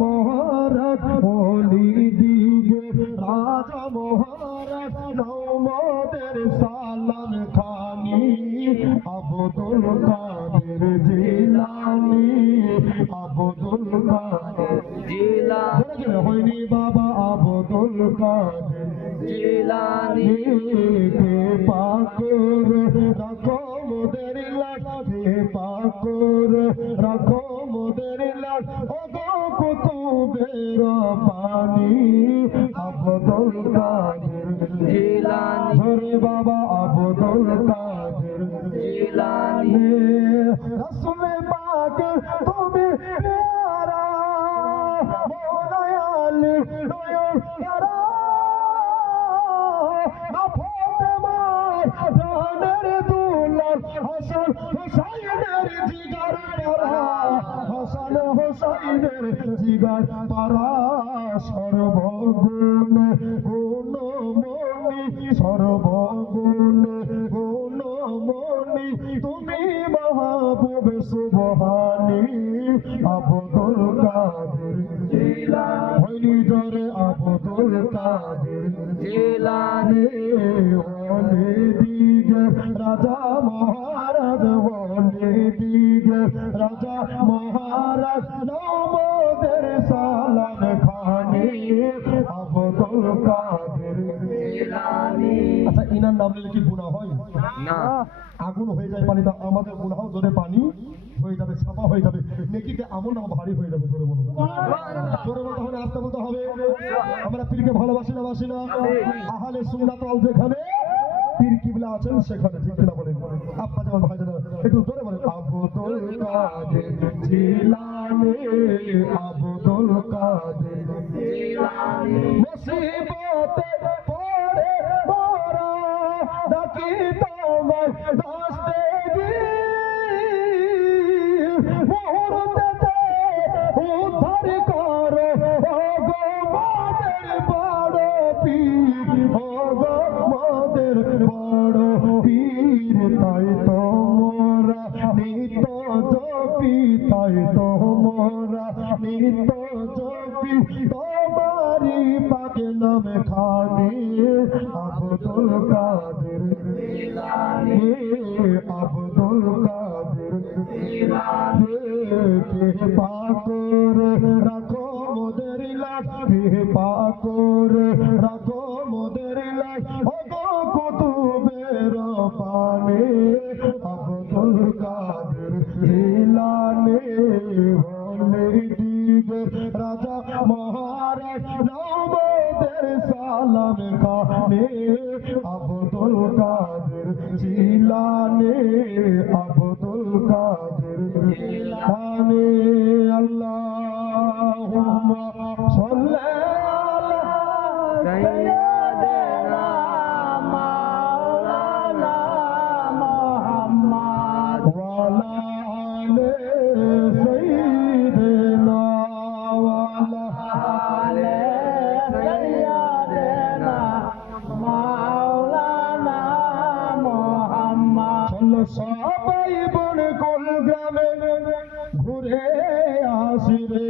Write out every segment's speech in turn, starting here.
মহারাজ ওলি দিগে রাজা মহারাজ নওমদের সালাম খানি আব্দুল কাদের জিলানী আব্দুল কাদের জিলানী হয়নি বাবা আব্দুল কাদের জিলানী কে পাকর রাখো মোদের লাশ কে পাকর রাখো মোদের লাশ ও গো কুতুবের পানি আব্দুল কাদের জিলানী ধরে বাবা আব্দুল কাদের জিলানী রাসূল পাক তুমি প্যারা মওলায় আলী নয়ন তারা ফাতেমার প্রাণের দুলাল হাসান হুসাইনের জিগার পারা হাসান হুসাইনের জিগার পারা সর্বগুণ গুণমণি সর্বগুণ গুণমণি তুমি মাহবুব সুবহানী আব্দুল কাদের জিলানী হইনি জরে আব্দুল কাদের জিলানী ওলি দিগে রাজা মহারাজ ওলি দিগে রাজা মহারাজ নওমদের সালাম খানি আব্দুল কাদের জিলানী আচ্ছা ইনার নাম নিলে কি গুনাহ হয় না আগুন হয়ে যায় পানিটা আমাদের গুনাহ ধরে পানি হয়ে যাবে ছাপা হয়ে যাবে নেকিতে আমল নামা ভারী হয়ে যাবে জোরে বলুন জোরে বলতে হবে আস্তে বলতে হবে আমরা পীরকে ভালোবাসি না বাসি না আহলে সুন্নাত ওয়াল যেখানে পীর কিবলা আছেন সেখানে ঠিক কিনা বলেন আপা যেমন ভাই জানা একটু জোরে বলেন আব্দুল কাদের জিলানী আব্দুল কাদের জিলানী মুসিবতে পড়ে মোরা ডাকি তোমায় দস্তে মুহূর্তে উদ্ধার করো ওগো মাদের বড় পীর ওগো মাদের বড় পীর তাই তোমরা নিত জপি তাই তোমরা নিত জপি তোমারি পাকে নাম খানি আব্দুল কাদের জিলানী আব্দুল কাদের জিলানী কে পাকর রাখো মোদের লাশ কে পাকর রাখো মোদের লাশ ও গো কুতুবের পানি আব্দুল কাদের জিলানী ওলি দিগে রাজা মহারাজ নওমদের সালাম খানি আব্দুল কাদের জিলানী আব্দুল কাদের জিলানী আল্লাহুম্মা সাল্লি আলা সাইয়্যিদিনা মাওলানা মুহাম্মদ ওয়া আলা আলি সাইয়্যিদিনা ওয়া আলা আলি সাইয়্যিদিনা মাওলানা মুহাম্মদ সবাই বন কোন গ্রামে ঘুরে আসি রে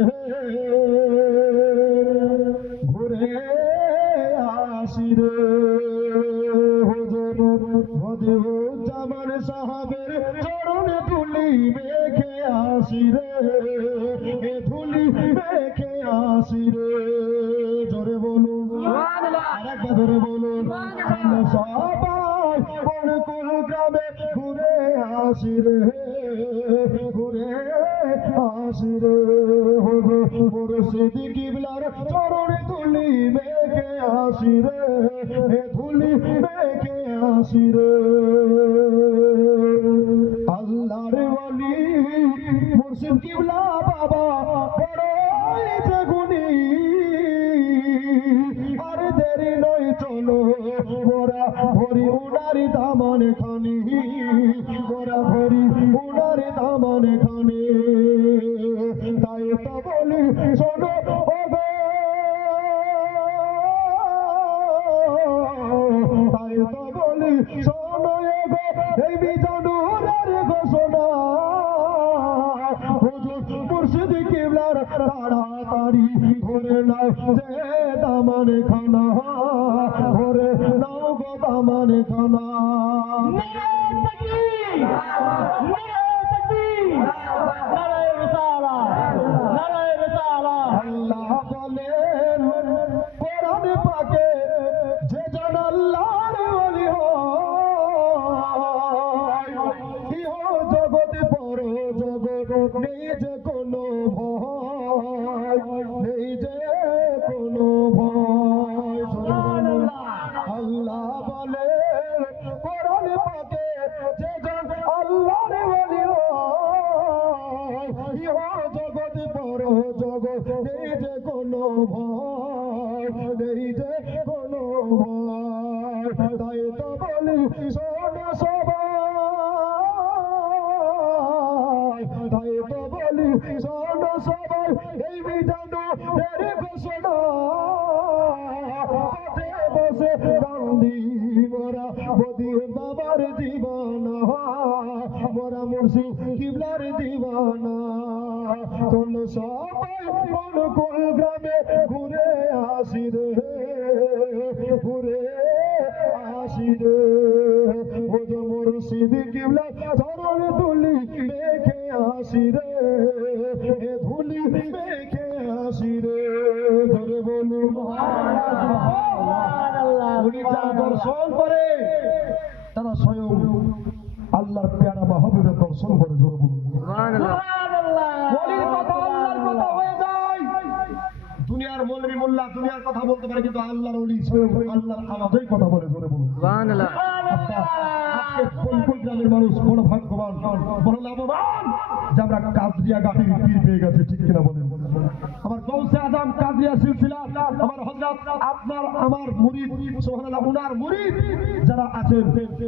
ঘুরে আসি রে হুজুর বদিউজ্জামান সাহাবের চরণ ধুলি মেখে আসি রে এ ধুলি মেখে আসি রে জোরে বলুন সুবহানাল্লাহ আরেকবার জোরে বলুন সবাই বন কোন গ্রামে ঘুরে আসি রে ঘুরে আসি রে হুজুর মুর্শিদ কিবলার চরণে ধুলি মেখে আসি রে এ ধুলি মেখে আসি রে আল্লাহর ওলি মুর্শিদ কিবলা বাবা বড়ই যে গুণী আর দেরি নয় চলো মোরা ভরি উনার দামান খানি মোরা ভরি উনার দামান খানি তাই তো বলি শোনো ওগো তাই তো বলি শোনো ওগো এই বিজানুরের ঘোষণা হুজুর মুর্শিদ কিবলার তারা তাড়াতাড়ি ধরে নাও যে দামান খানা, ধরে নাও গো দামান খানা। আল্লাহ বলেন কোরআন পাকে, যে জন আল্লাহর ওলি হয়, ইহ জগতে পর জগৎ, নেই যে কোনো ভয়, নেই যে কোনো ভয়। আল্লাহ বলেন কোরআন পাকে, যে জন আল্লাহর ওলি হয়, ইহ জগতে পর জগৎ, নেই যে কোনো ভয়, নেই যে কোনো ভয়। তাই তো বলি শোনো সবাই, তাই তো বলি শোনো সবাই, এই মিজানুরের ঘোষণা, পথে বসে কান্দি মোরা মোদি বাবার দিবানা, মোরা মুর্শিদ কিবলার দিবানা। চলো সবাই অনুকূল গ্রামে ঘুরে আসি রে, ঘুরে আসি রে, ওজো মুর্শিদ কিবলা চরণ ধুলি মেখে আসি রে, এ ধুলি মেখে আসি রে। ধরে বলু উনি যারা দর্শন করে তারা স্বয়ং আল্লাহর প্যারা মাহবুবের দর্শন করে। জোরে বলুন ওলির কথা আল্লাহর কথা হয়ে যায়। দুনিয়ার মৌলবি মোল্লা দুনিয়ার কথা বলতে পারে, কিন্তু আল্লাহর ওলি স্বয়ং আল্লাহর আওয়াজেই কথা বলে। জোরে বলুন সুবহানাল্লাহ। আজকে ফুলপুর গ্রামের মানুষ বড় ভাগ্যবান, বড় লাভবান যে আমরা কাদরিয়া গাড়ির পীর পেয়ে গেছে। ঠিক কিনা বলেন? আমার গৌসে আজম কাদরিয়া সিলসিলা, আমার হযরত আপনার আমার মুরিদ সুবহানাল্লাহ, উনার মুরিদ যারা আছেন,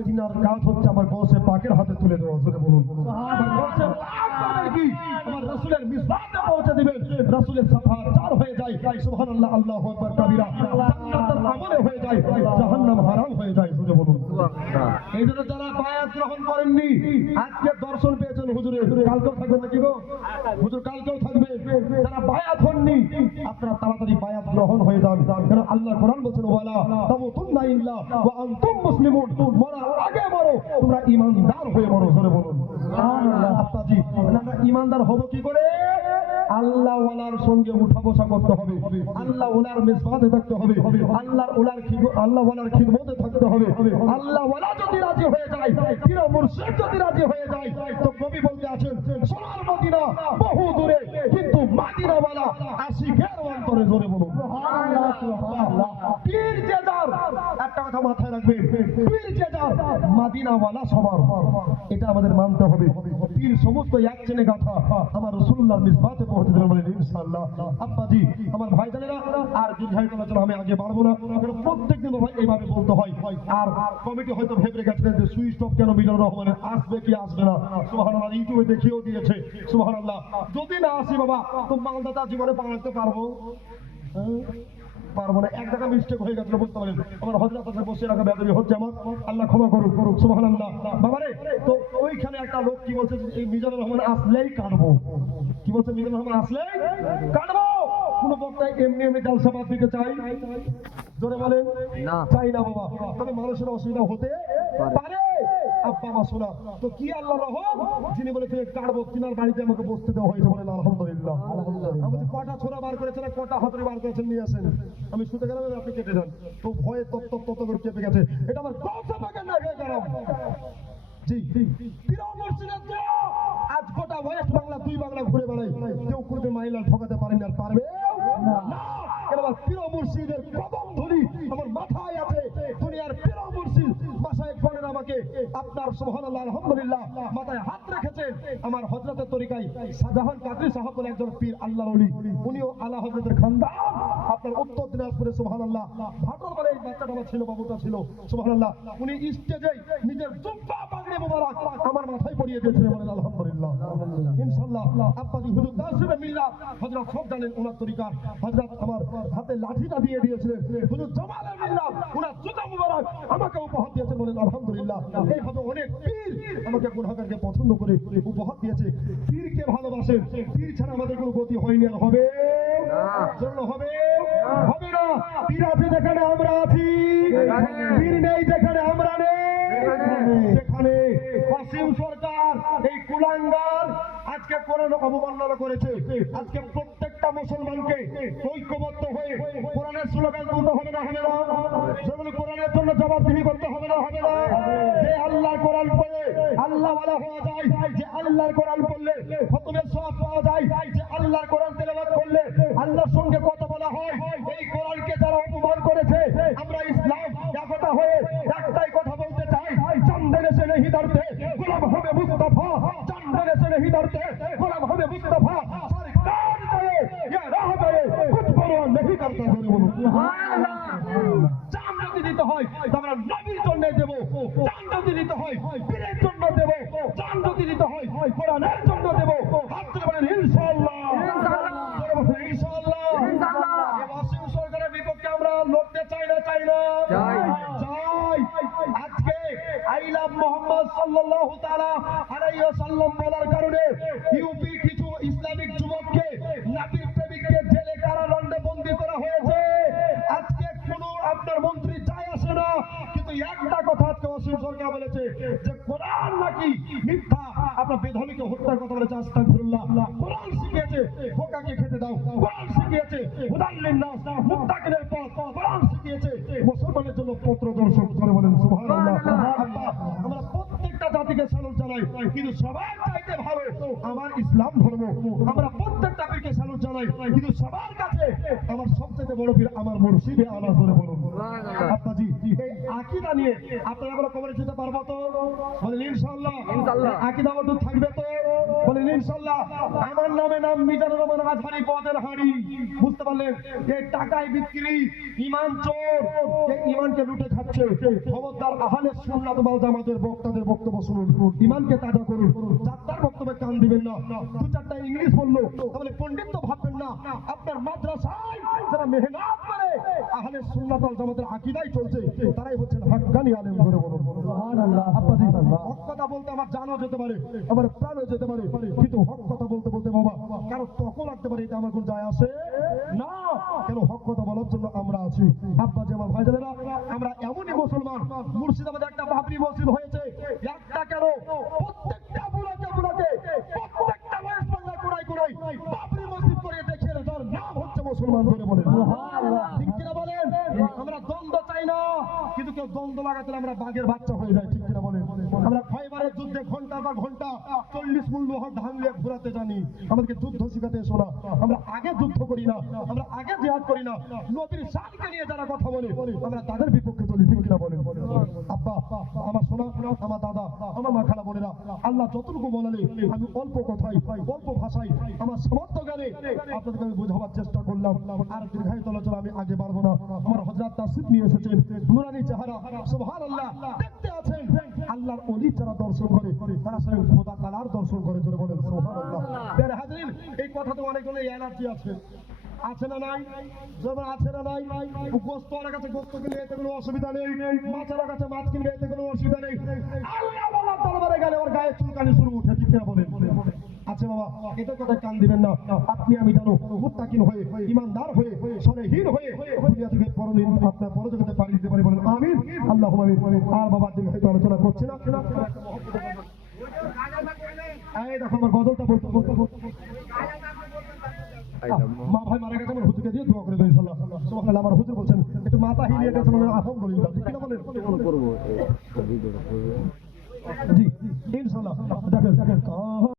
তিনার কাজ হচ্ছে আমার গৌসে পাকের হাতে তুলে দেওয়া। জোরে বলুন আমার গৌসে পাক মানে কি? আমার রাসূলের মিসবাতে পৌঁছে দিবেন, রাসূলের সাফাত চার হয়ে যায়। সুবহানাল্লাহ, আল্লাহু আকবার কাবীরা, জান্নাতের আমলে হয়ে যায়, জাহান্নাম হারাম হয়ে যায়। জোরে বলুন। এই জন্য যারা বায়াত গ্রহণ করেননি, আজকে দর্শন পেয়েছেন হুজুরে, কালকেও থাকবেন নাকি গো? হুজুর কালকেও থাকবে। যারা বায়াত হননি, আপনারা তাড়াতাড়ি বায়াত গ্রহণ হয়ে যান, কারণ আল্লাহ কোরআন বলেছেন ওয়ালা তামুতুন্না ইল্লা ওয়া আনতুম মুসলিমুন, মরার আগে মরো তোমরা ঈমানদার হয়ে মরো। জোরে বলুন সুবহানাল্লাহ। আব্বাজি আমরা ঈমানদার হব কি করে? আল্লাহ ওয়ালার সঙ্গে উঠা বসা করতে হবে, আল্লাহ ওয়ালার মিসবাতে থাকতে হবে, আল্লাহ ওয়ালার খিদমতে থাকতে হবে। আল্লাহ ওয়ালা যদি রাজি হয়ে যায়, পীর মুর্শিদ যদি রাজি হয়ে যায়, তো কবি বলতে আছেন সোনার মদিনা বহু দূরে, কিন্তু মদিনা ওয়ালা আশিকের অন্তরে। জোরে বলুন সুবহানাল্লাহ। পীর যে যার, একটা কথা মাথায় রাখবেন, পীর যে যার, মদিনা ওয়ালা সবার, এটা আমাদের মানতে হবে। পীর সমস্ত এক চেনে গাথা আমার রাসূলুল্লাহর মিসবাতে পৌঁছে দেবেন বলেন ইনশাআল্লাহ। আব্বাজি আমার ভাইজানেরা, আর দীর্ঘায়িত আলোচনা আমি আগে বাড়বো না, কারণ প্রত্যেকদিন ভাই এইভাবে বলতে হয়। আর কমিটি হয়তো ভেবে গেছিলেন যে সুইচ অফ কেন মিজানুর রহমানের আসবে কি আসবে না। সুবহানাল্লাহ, ইউটিউবে দেখিয়েও দিয়েছে। সুবহানাল্লাহ, যদি না আসি বাবা তো মালদাতা জীবনে বানাতে পারবো পারবো না। এক জায়গায় মিস্টেক হয়ে গেছিল, বুঝতে পারেন। আমার হযরত কাছে বসে রাখা বেয়াদবি হচ্ছে, আমার আল্লাহ ক্ষমা করুক। সুবহানাল্লাহ। বাবারে, তো ওইখানে একটা লোক কি বলছে, এই মিজানুর রহমান আসলেই কাটবো। কি বলছে? মিজানুর রহমান আসলেই কাটবো। কোন বক্তায় এমনি এমনি জালসাবাদ দিতে চাই? জোরে বলেন না, চাই না বাবা। তবে মানুষের অসুবিধা হতে পারে। আব্বা মা শোনা তো কি আল্লাহ রহম, যিনি বলেছিলেন কাটবো, তিনার বাড়িতে আমাকে বসতে দেওয়া হয়েছে। বলেন আলহামদুলিল্লাহ। আমি কটা ছোড়া বার করেছেন, কটা হাতুড়ি বার করেছেন, নিয়ে আসেন। আমি শুতে গেলাম, আপনি কেটে যান। তো ভয়ে তত্ত্ব করে কেঁপে গেছে। এটা আমার গৌসে পাকের না হয়ে গেলাম। জি পীর মুর্শিদের দোয়া আজ গোটা ওয়েস্ট বাংলা, দুই বাংলা ঘুরে বেড়াই, কেউ করবে মাইলার ঠকাতে পারেন আর পারবে না। কেন আমার পীর মুর্শিদের কদম ধুলি আমার মাথায় আছে। দুনিয়ার পীর মুর্শিদ মাসায় ফোনের আমাকে আপনার সুবহানাল্লাহ আলহামদুলিল্লাহ মাথায় হাত রেখেছেন। আমার হযরতের তরিকায় শাহজাহান কাদরি সাহেব বলে একজন পীর আল্লাহর ওলি, উনিও আলা হযরতের খানদান। আপনার উত্তর দিনাজপুরে সুবহানাল্লাহ ভাটর বলে এই বাচ্চাটা আমার ছিল, বাবুটা ছিল। সুবহানাল্লাহ, উনি স্টেজে নিজের জুব্বা পাগড়ি মোবারক আমার মাথায় পরিয়ে দিয়েছিলেন। বলেন আলহামদুলিল্লাহ। ইনশাআল্লাহ আব্বাজি হুজুর তাসিবে মিল্লাত হযরত সব জানেন ওনার তরিকা। হযরত আমার হাতে লাঠিটা দিয়ে দিয়েছিলেন। হুজুর জামালে মিল্লাত ওনার জুতা মোবারক আমাকে উপহার দিয়েছেন। বলেন আলহামদুলিল্লাহ। এইভাবে অনেক পীর আমাকে গুনাহগারকে পছন্দ করে উপহার দিয়েছে। পীরকে ভালোবাসেন, পীর ছাড়া আমাদের কোনো গতি হয়নি আর হবে জন্য হবে হবে না। পীর আছে যেখানে আমরা আছি, পীর নেই যেখানে আমরা নেই, সেখানে ওয়াসিম সরকার এই কুলাঙ্গার আজকে কোরআন অবমাননা করেছে। আজকে প্রত্যেকটা মুসলমানকে ঐক্যবদ্ধ হয়ে কোরআনের স্লোগান তুলতে হবে না হবে না? যেমন কোরআনের জন্য জবাবদিহি করতে হবে না হবে না? যে আল্লাহর কোরআন পড়ে আল্লাহ ওয়ালা হওয়া যায়, যে আল্লাহর কোরআন পড়লে খতমের সওয়াব পাওয়া যায়, যে আল্লাহর কোরআন তেলাওয়াত করলে আল্লাহর সঙ্গে কথা বলা হয়, এই কোরআনকে যারা অপমান করেছে, আমরা ইসলাম একতা হয়ে একটাই কথা বলতে চাই, চন্দনে সে नहीं डरते गुलाम हमें मुस्तफा, चंदन से नहीं डरते गुलाम हमें मुस्तफा, सरकार जाए या राह जाए कुछ परवाह नहीं करता। জান যদি দিতে হয় আমরা নবীর জন্য দেব, জান যদি দিতে হয় পীরের জন্য দেব, জান যদি দিতে হয় কোরআনের জন্য দেব। হাত তুলে বলেন ইনশাআল্লাহ ইনশাআল্লাহ ইনশাআল্লাহ। এই ওয়াসিম সরকারের বিপক্ষে আমরা লড়তে চাই না চাই না চাই। আজকে আই লাভ মোহাম্মদ সাল্লাল্লাহু তাআলা আলাইহি ওয়াসাল্লাম বলার কারণে ইউপি কিছু ইসলামিক যুবককে নবীর প্রেমিককে জেলে কারাদণ্ডে বন্দী করা হয়েছে। আজকে কোনো আপনার মন্ত্রী যায় আসে না, কিন্তু একটা কথা আজকে ওয়াসিম সরকার বলেছে যে কোরআন নাকি মিথ্যা। আপনার বেধর্মীকে হত্যার কথা বলেছে, আস্তাগফিরুল্লাহ। কোরআন শিখিয়েছে বোকাকে খেতে দাও, কোরআন শিখিয়েছে হুদাল লিন্নাস মুত্তাকিনের পথ, কোরআন শিখিয়েছে মুসলমানের জন্য পত্র দর্শক করে বলেন সুবহানাল্লাহ। আমরা প্রত্যেকটা জাতিকে সালাম জানাই, কিন্তু সবার চাইতে ভালো আমার ইসলাম ধর্ম। আমরা প্রত্যেকটা পীরকে সালাম জানাই, কিন্তু সবার কাছে আমার সবচেয়ে বড় পীর আমার মুর্শিদে আলা জোরে বলুন আব্বাজি। এই আকীদা নিয়ে আপনারা আমরা কবরে যেতে পারবো তো? বলেন ইনশাআল্লাহ ইনশাআল্লাহ। আকীদা মতো থাকবে তো? বলেন ইনশাআল্লাহ। আমার নামে নাম মিজানুর রহমান আজহারি পদের হাঁড়ি, বুঝতে পারলেন? এই টাকায় বিক্রি, ঈমান চোর, এই ঈমানকে লুটে খাচ্ছে। খবরদার আহলে সুন্নাত ওয়াল জামাতের বক্তাদের বক্তব্য শুনুন, ঈমানকে তাজা করুন। যাত্রার বক্তব্যে কান দিবেন না। দু চারটা ইংলিশ বললো তাহলে পণ্ডিত তো ভাববেন না। আপনার মাদ্রাসায় যারা মেহনত করে আহলে সুন্নাত ওয়াল জামাতের আকীদাই চলছে, তারাই হচ্ছেন হাক্কানি আলেম। ধরে বলুন সুবহানাল্লাহ। আব্বাজি হক কথা বলতে আমার জানও যেতে পারে, আমার প্রাণও যেতে পারে, কিন্তু হক কথা বলতে বলতে বাবা কারো তখন লাগতে পারে, এটা আমার কোন যায় আসে না। কেন? হক কথা বলার জন্য আমরা আছি। আব্বাজি আমার ভাইজানেরা, আমরা এমনই মুসলমান, মুর্শিদাবাদে একটা বাবরি মসজিদ হয়েছে, একটা কেন প্রত্যেকটা বুড়াকে প্রত্যেকটা বয়স বাংলা কোড়াই কোড়াই বাবরি মসজিদ করে দেখে যার নাম হচ্ছে মুসলমান। ধরে বলেন সুবহানাল্লাহ। ঠিক কিনা বলেন? আমরা দ্বন্দ্ব চাই না, কিন্তু কেউ দ্বন্দ্ব লাগাতে আমরা বাঘের বাচ্চা হয়ে যায়। ঠিক কিনা বলেন? আমরা খয়বারের যুদ্ধে ঘন্টা পর ঘন্টা 40 মূল লোহার ঢাঙ্গলে ঘোরাতে জানি, আমাদেরকে যুদ্ধ শিখাতে এসো না। আমরা আগে যুদ্ধ করি না, আমরা আগে জিহাদ করি না। নবীর শানকে নিয়ে যারা কথা বলে আমরা তাদের বিপক্ষে চলি। ঠিক কিনা বলেন? আব্বা আমার সোনা, আমার দাদা, আমার মা খালা বোনেরা, আল্লাহ যতটুকু বলালে আমি অল্প কথাই অল্প ভাষায় আমার সামর্থ্য জ্ঞানে আপনাদেরকে আমি বোঝাবার চেষ্টা করলাম। আর দীর্ঘায়িত আলোচনা আমি আগে পারবো না। আমার হযরত তাসিফ নিয়ে এসেছেন, নুরানি চেহারা, সুবহানাল্লাহ। দেখতে আছেন আল্লাহর ওলি যারা দর্শন করে তারা স্বয়ং খোদা তাআলার দর্শন করে। জোরে বলেন সুবহানাল্লাহ। প্রিয় হাজরিন, এই কথা তো অনেকগুলো এনার্জি আছে, আছে না নাই? যেমন আছে না নাই? গোস্ত ওর কাছে গোস্ত কিনবে, এতে কোনো অসুবিধা নেই। মাছের কাছে মাছ কিনবে, এতে কোনো অসুবিধা নেই। আল্লাহ ওয়ালার দরবারে গেলে ওর গায়ে চুলকানি শুরু উঠে। ঠিক না বলেন? আছে বাবা, এটা কথা কান দিবেন না। আপনি আমি জানো মুত্তাকিন হয়ে, ঈমানদার হয়ে, সলেহীন হয়ে দুনিয়া থেকে পরদিন আপনার পরজগতে পাড়ি দিতে পারি। বলেন আমিন, আল্লাহুম্মা আমিন। আর বাবা দিন হয়তো আলোচনা করছে না। এই দেখো আমার গজলটা বলতে মা ভাই মারা গেছে, আমার হুজুরকে দিয়ে দোয়া করে দেন ইনশাআল্লাহ। সুবহানাল্লাহ। আমার হুজুর বলছেন একটু মাথা হিলিয়ে গেছে, মানে আলহামদুলিল্লাহ। ঠিক না বলেন? করব জি ইনশাআল্লাহ। দেখেন